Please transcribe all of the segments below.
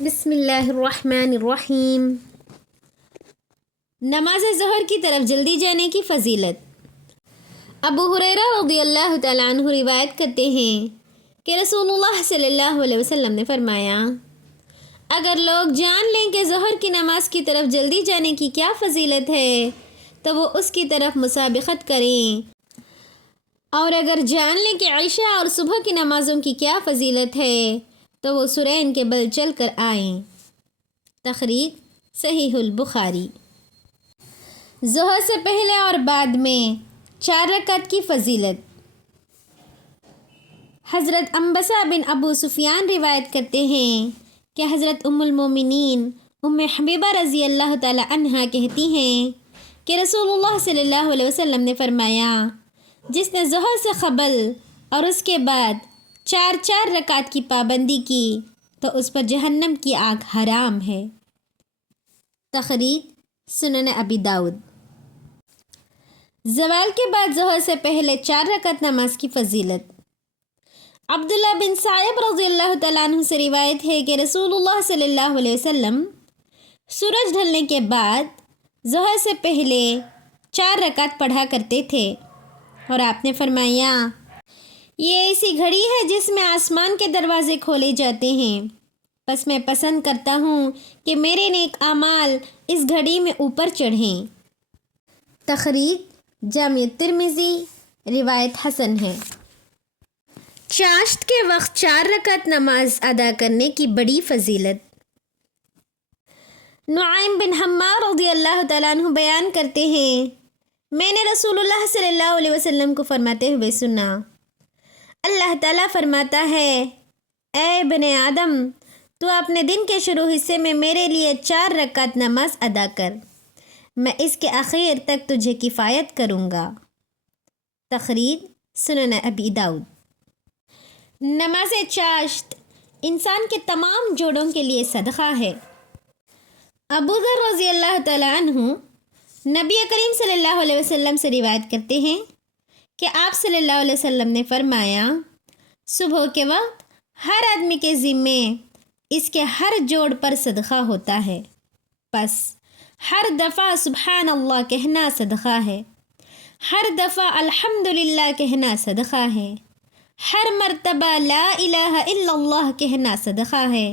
بسم اللہ الرحمن الرحیم۔ نماز ظہر کی طرف جلدی جانے کی فضیلت۔ ابو ہریرہ رضی اللہ تعالیٰ عنہ روایت کرتے ہیں کہ رسول اللہ صلی اللہ علیہ وسلم نے فرمایا، اگر لوگ جان لیں کہ ظہر کی نماز کی طرف جلدی جانے کی کیا فضیلت ہے تو وہ اس کی طرف مسابقت کریں، اور اگر جان لیں کہ عشاء اور صبح کی نمازوں کی کیا فضیلت ہے تو وہ سرین کے بل چل کر آئیں۔ تخریج صحیح البخاری۔ ظہر سے پہلے اور بعد میں 4 رکعت کی فضیلت۔ حضرت عنبسہ بن ابو سفیان روایت کرتے ہیں کہ حضرت ام المومنین ام حبیبہ رضی اللہ تعالی عنہا کہتی ہیں کہ رسول اللہ صلی اللہ علیہ وسلم نے فرمایا، جس نے ظہر سے قبل اور اس کے بعد 4 رکعت کی پابندی کی تو اس پر جہنم کی آگ حرام ہے۔ تخریج سنن ابی داؤد۔ زوال کے بعد ظہر سے پہلے 4 رکعت نماز کی فضیلت۔ عبداللہ بن صائب رضی اللہ تعالیٰ عنہ سے روایت ہے کہ رسول اللہ صلی اللہ علیہ وسلم سورج ڈھلنے کے بعد ظہر سے پہلے 4 رکعت پڑھا کرتے تھے، اور آپ نے فرمایا، یہ ایسی گھڑی ہے جس میں آسمان کے دروازے کھولے جاتے ہیں، بس میں پسند کرتا ہوں کہ میرے نیک اعمال اس گھڑی میں اوپر چڑھیں۔ تخریج جامع ترمذی، روایت حسن ہے۔ چاشت کے وقت 4 رکعت نماز ادا کرنے کی بڑی فضیلت۔ نعیم بن حمار رضی اللہ تعالیٰ عنہ بیان کرتے ہیں، میں نے رسول اللہ صلی اللہ علیہ وسلم کو فرماتے ہوئے سنا، اللہ تعالیٰ فرماتا ہے، اے بن آدم، تو اپنے دن کے شروع حصے میں میرے لیے 4 رکعت نماز ادا کر، میں اس کے آخر تک تجھے کفایت کروں گا۔ تخریج سنن ابی داؤد۔ نماز چاشت انسان کے تمام جوڑوں کے لیے صدقہ ہے۔ ابو ذر رضی اللہ تعالیٰ عنہ نبی کریم صلی اللہ علیہ وسلم سے روایت کرتے ہیں کہ آپ صلی اللہ علیہ وسلم نے فرمایا، صبح کے وقت ہر آدمی کے ذمے اس کے ہر جوڑ پر صدقہ ہوتا ہے، پس ہر دفعہ سبحان اللہ کہنا صدقہ ہے، ہر دفعہ الحمدللہ کہنا صدقہ ہے، ہر مرتبہ لا الہ الا اللہ کہنا صدقہ ہے،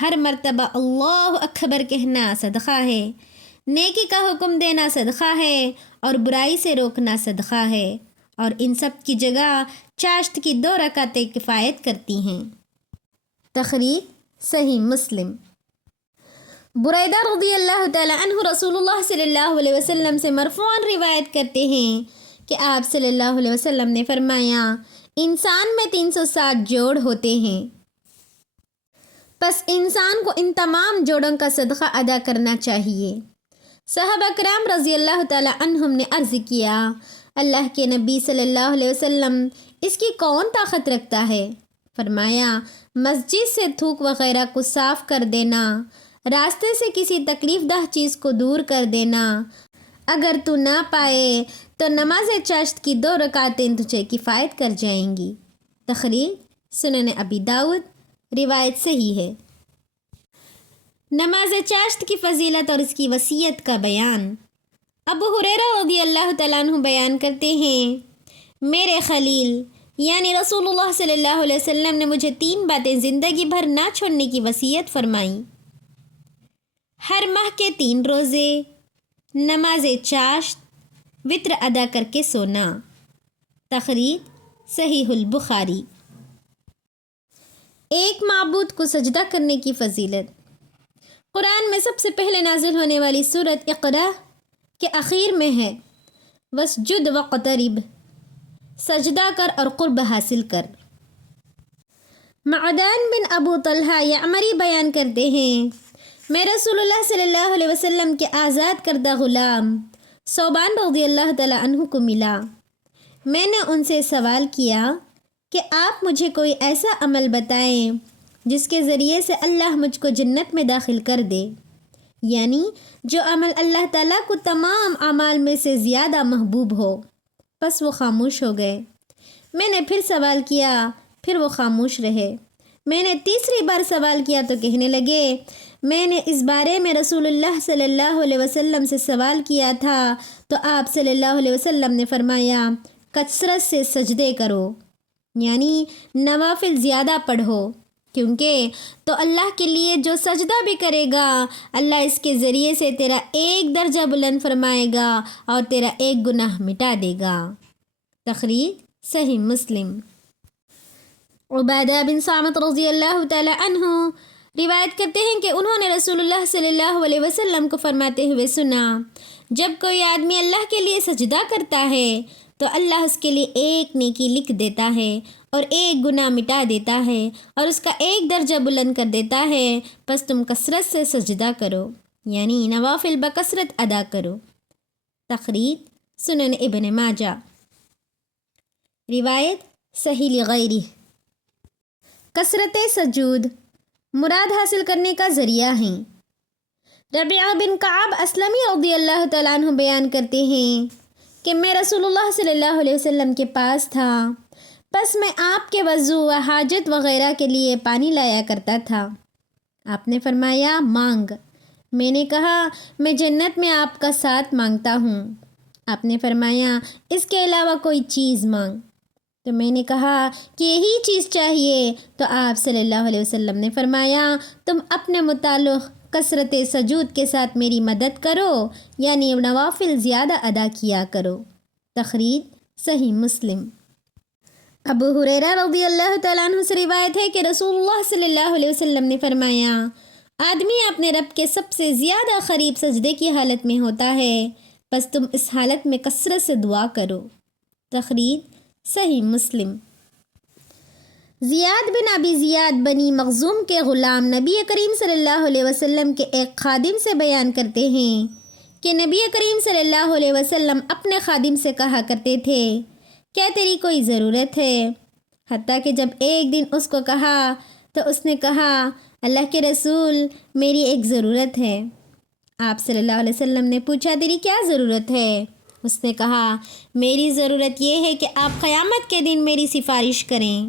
ہر مرتبہ اللہ اکبر کہنا صدقہ ہے، نیکی کا حکم دینا صدقہ ہے اور برائی سے روکنا صدقہ ہے، اور ان سب کی جگہ چاشت کی 2 رکعتیں کفایت کرتی ہیں۔ تخریج صحیح مسلم۔ بریدہ رضی اللہ تعالیٰ عنہ رسول اللہ صلی اللہ علیہ وسلم سے مرفوعاً روایت کرتے ہیں کہ آپ صلی اللہ علیہ وسلم نے فرمایا، انسان میں 360 جوڑ ہوتے ہیں، پس انسان کو ان تمام جوڑوں کا صدقہ ادا کرنا چاہیے۔ صحابہ کرام رضی اللہ تعالیٰ عنہم نے عرض کیا، اللہ کے نبی صلی اللہ علیہ وسلم، اس کی کون طاقت رکھتا ہے؟ فرمایا، مسجد سے تھوک وغیرہ کو صاف کر دینا، راستے سے کسی تکلیف دہ چیز کو دور کر دینا، اگر تو نہ پائے تو نماز چاشت کی 2 رکعتیں تجھے کفایت کر جائیں گی۔ تخریج سنن ابی داؤد، روایت صحیح ہے۔ نماز چاشت کی فضیلت اور اس کی وصیت کا بیان۔ ابو ہریرہ رضی اللہ تعالیٰ عنہ بیان کرتے ہیں، میرے خلیل یعنی رسول اللہ صلی اللہ علیہ وسلم نے مجھے 3 باتیں زندگی بھر نہ چھوڑنے کی وصیت فرمائیں: ہر ماہ کے 3 روزے، نماز چاشت، وتر ادا کر کے سونا۔ تخریج صحیح البخاری۔ ایک معبود کو سجدہ کرنے کی فضیلت۔ قرآن میں سب سے پہلے نازل ہونے والی سورت اقرا کے آخر میں ہے، وَاسْجُدْ وَاقْتَرِب، سجدہ کر اور قرب حاصل کر۔ معدان بن ابو طلحہ یعمری بیان کرتے ہیں، میں رسول اللہ صلی اللہ علیہ وسلم کے آزاد کردہ غلام ثوبان رضی اللہ تعالیٰ عنہ کو ملا۔ میں نے ان سے سوال کیا کہ آپ مجھے کوئی ایسا عمل بتائیں جس کے ذریعے سے اللہ مجھ کو جنت میں داخل کر دے، یعنی جو عمل اللہ تعالیٰ کو تمام اعمال میں سے زیادہ محبوب ہو۔ بس وہ خاموش ہو گئے۔ میں نے پھر سوال کیا، پھر وہ خاموش رہے۔ میں نے تیسری بار سوال کیا تو کہنے لگے میں نے اس بارے میں رسول اللہ صلی اللہ علیہ وسلم سے سوال کیا تھا تو آپ صلی اللہ علیہ وسلم نے فرمایا کثرت سے سجدے کرو، یعنی نوافل زیادہ پڑھو، کیونکہ تو اللہ کے لیے جو سجدہ بھی کرے گا اللہ اس کے ذریعے سے تیرا ایک درجہ بلند فرمائے گا اور تیرا ایک گناہ مٹا دے گا۔ تخریج صحیح مسلم۔ عبادہ بن صامت رضی اللہ تعالی عنہ روایت کرتے ہیں کہ انہوں نے رسول اللہ صلی اللہ علیہ وسلم کو فرماتے ہوئے سنا، جب کوئی آدمی اللہ کے لیے سجدہ کرتا ہے تو اللہ اس کے لیے ایک نیکی لکھ دیتا ہے اور ایک گناہ مٹا دیتا ہے اور اس کا ایک درجہ بلند کر دیتا ہے، پس تم کثرت سے سجدہ کرو، یعنی نوافل بکثرت ادا کرو۔ تخریج سنن ابن ماجہ۔ روایت صحیح لغیرہ۔ کثرت سجود مراد حاصل کرنے کا ذریعہ ہیں۔ ربیعہ بن کعب اسلمی رضی اللہ تعالیٰ عنہ بیان کرتے ہیں کہ میں رسول اللہ صلی اللہ علیہ وسلم کے پاس تھا، پس میں آپ کے وضو و حاجت وغیرہ کے لیے پانی لایا کرتا تھا۔ آپ نے فرمایا مانگ۔ میں نے کہا میں جنت میں آپ کا ساتھ مانگتا ہوں۔ آپ نے فرمایا اس کے علاوہ کوئی چیز مانگ۔ تو میں نے کہا کہ یہی چیز چاہیے، تو آپ صلی اللہ علیہ وسلم نے فرمایا تم اپنے متعلق کثرت سجود کے ساتھ میری مدد کرو، یعنی نوافل زیادہ ادا کیا کرو۔ تخریج صحیح مسلم۔ ابو ہریرہ رضی اللہ تعالیٰ عنہ سے روایت ہے کہ رسول اللہ صلی اللہ علیہ وسلم نے فرمایا آدمی اپنے رب کے سب سے زیادہ قریب سجدے کی حالت میں ہوتا ہے، بس تم اس حالت میں کثرت سے دعا کرو۔ تخریج صحیح مسلم۔ زیاد بن ابی زیاد بنی مخزوم کے غلام نبی کریم صلی اللہ علیہ وسلم کے ایک خادم سے بیان کرتے ہیں کہ نبی کریم صلی اللہ علیہ وسلم اپنے خادم سے کہا کرتے تھے کیا تیری کوئی ضرورت ہے؟ حتیٰ کہ جب ایک دن اس کو کہا تو اس نے کہا اللہ کے رسول میری ایک ضرورت ہے۔ آپ صلی اللہ علیہ وسلم نے پوچھا تیری کیا ضرورت ہے؟ اس نے کہا میری ضرورت یہ ہے کہ آپ قیامت کے دن میری سفارش کریں۔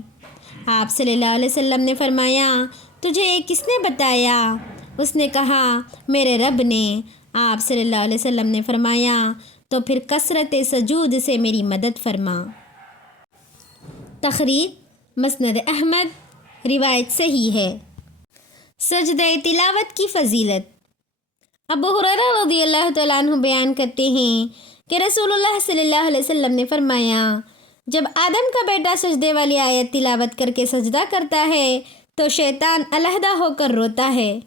آپ صلی اللہ علیہ وسلم نے فرمایا تجھے یہ کس نے بتایا؟ اس نے کہا میرے رب نے۔ آپ صلی اللہ علیہ وسلم نے فرمایا تو پھر کثرت سجود سے میری مدد فرما۔ تخریج مسند احمد۔ روایت صحیح ہے۔ سجدہ تلاوت کی فضیلت۔ ابو ہریرہ رضی اللہ تعالیٰ عنہ بیان کرتے ہیں کہ رسول اللہ صلی اللہ علیہ وسلم نے فرمایا جب آدم کا بیٹا سجدے والی آیت تلاوت کر کے سجدہ کرتا ہے تو شیطان علیحدہ ہو کر روتا ہے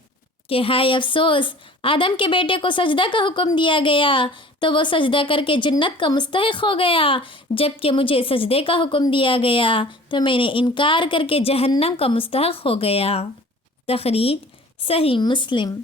کہ ہائے افسوس، آدم کے بیٹے کو سجدہ کا حکم دیا گیا تو وہ سجدہ کر کے جنت کا مستحق ہو گیا، جبکہ مجھے سجدے کا حکم دیا گیا تو میں نے انکار کر کے جہنم کا مستحق ہو گیا۔ تخریج صحیح مسلم۔